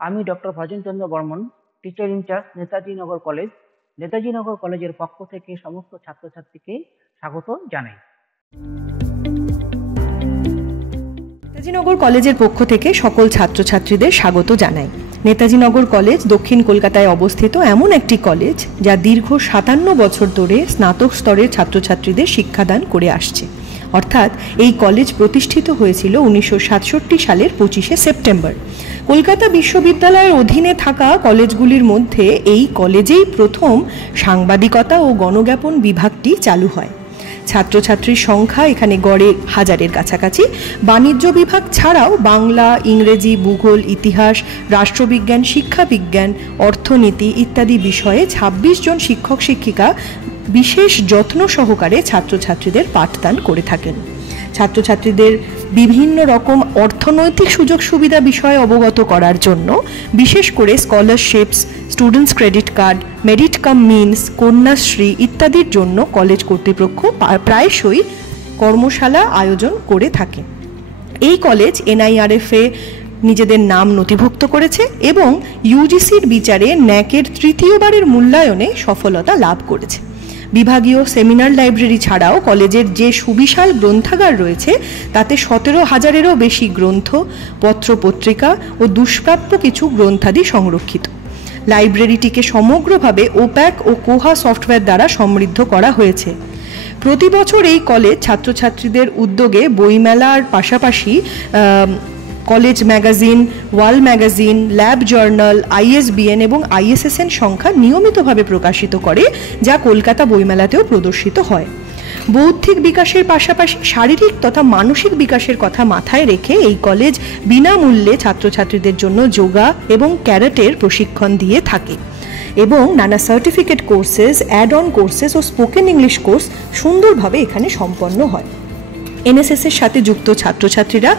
আমি ডক্টর ভজন চন্দ্র Barman, teacher in charge, Netaji নগর college. Netaji নগর কলেজের পক্ষ থেকে সমস্ত ছাত্রছাত্রীকে স্বাগত জানাই। নেতাজিনগর কলেজের পক্ষ থেকে সকল ছাত্রছাত্রীদের স্বাগত জানাই। নেতাজিনগর কলেজ দক্ষিণ কলকাতায় অবস্থিত এমন একটি কলেজ যা দীর্ঘ 57 বছর ধরে স্নাতক স্তরের ছাত্রছাত্রীদের শিক্ষাদান করে আসছে। অর্থাৎ এই কলেজ প্রতিষ্ঠিত হয়েছিল 1967 সালের 25শে সেপ্টেম্বর। কলকাতা বিশ্ববিদ্যালয়ের অধীনে থাকা কলেজগুলির মধ্যে এই কলেজেই প্রথম সাংবাদিকতা ও গণজ্ঞাপন বিভাগটি চালু হয়। ছাত্রছাত্রীর সংখ্যা এখানে গড়ে 1000-এর কাছাকাছি। বাণিজ্য বিভাগ ছাড়াও বাংলা, ইংরেজি, ভূগোল, ইতিহাস, রাষ্ট্রবিজ্ঞান, শিক্ষাবিজ্ঞান, অর্থনীতি ইত্যাদি বিষয়ে 26 জন শিক্ষক শিক্ষিকা বিশেষ যত্ন সহকারে ছাত্রছাত্রীদের পাঠদান করে থাকেন। ছাত্রছাত্রীদের বিভিন্ন রকম অর্থনৈতিক সুযোগ সুবিধা বিষয়ে অবগত করার জন্য বিশেষ করে scholarships, students credit card, merit cum means, Kanyashree ইত্যাদির জন্য কলেজ কর্তৃপক্ষ প্রায়শই কর্মশালা আয়োজন করে থাকে। এই কলেজ NIRF-এ নিজেদের নাম নথিভুক্ত করেছে এবং ইউজিসির বিচারে ন্যাকের তৃতীয়বারের মূল্যায়নে সফলতা লাভ করেছে। বিভাগীয় সেমিনার লাইব্রেরি ছাড়াও কলেজের যে সুবিশাল গ্রন্থাগার রয়েছে তাতে 17,000-এরও বেশি গ্রন্থ, পত্রপত্রিকা ও দুষ্প্রাপ্য কিছু গ্রন্থাদি সংরক্ষিত। লাইব্রেরিটিকে সমগ্রভাবে ওপ্যাক ও কোহা সফটওয়্যার দ্বারা সমৃদ্ধ করা হয়েছে। প্রতি বছর এই কলেজ ছাত্রছাত্রীদের উদ্যোগে বইমেলার পাশাপাশি college magazine, wall magazine, lab journal, ISBN এবং ISSN সংখ্যা নিয়মিতভাবে প্রকাশিত করে, যা কলকাতা বইমেলাতেও প্রদর্শিত হয়। বৌদ্ধিক বিকাশের পাশাপাশি শারীরিক তথা মানসিক বিকাশের কথা মাথায় রেখে এই কলেজ বিনামূল্যে ছাত্রছাত্রীদের জন্য যোগা এবং ক্যারাটের প্রশিক্ষণ দিয়ে থাকে এবং নানা certificate courses, add on courses ও স্পোকেন ইংলিশ কোর্স সুন্দরভাবে এখানে সম্পন্ন হয়। NSS-এর সাথে যুক্ত ছাত্রছাত্রীরা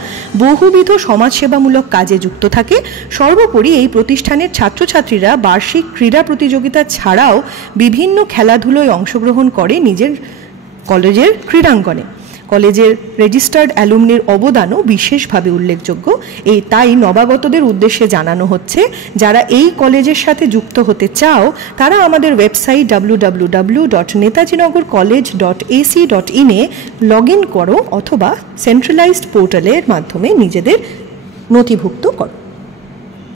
বহুবিধ সমাজসেবামূলক কাজে যুক্ত থাকে। সর্বোপরি এই প্রতিষ্ঠানের ছাত্রছাত্রীরা বার্ষিক ক্রীড়া প্রতিযোগিতা ছাড়াও বিভিন্ন খেলাধুলোয় অংশগ্রহণ করে নিজের কলেজের ক্রীড়াঙ্গনে। কলেজের রেজিস্টার্ড অ্যালুমনির অবদানও বিশেষভাবে উল্লেখযোগ্য। তাই নবাগতদের উদ্দেশ্যে জানানো হচ্ছে, যারা এই কলেজের সাথে যুক্ত হতে চাও তারা আমাদের ওয়েবসাইট www.netajinagarcollege.ac.in-এ লগ ইন করো অথবা সেন্ট্রালাইজড পোর্টালের মাধ্যমে নিজেদের নথিভুক্ত করো।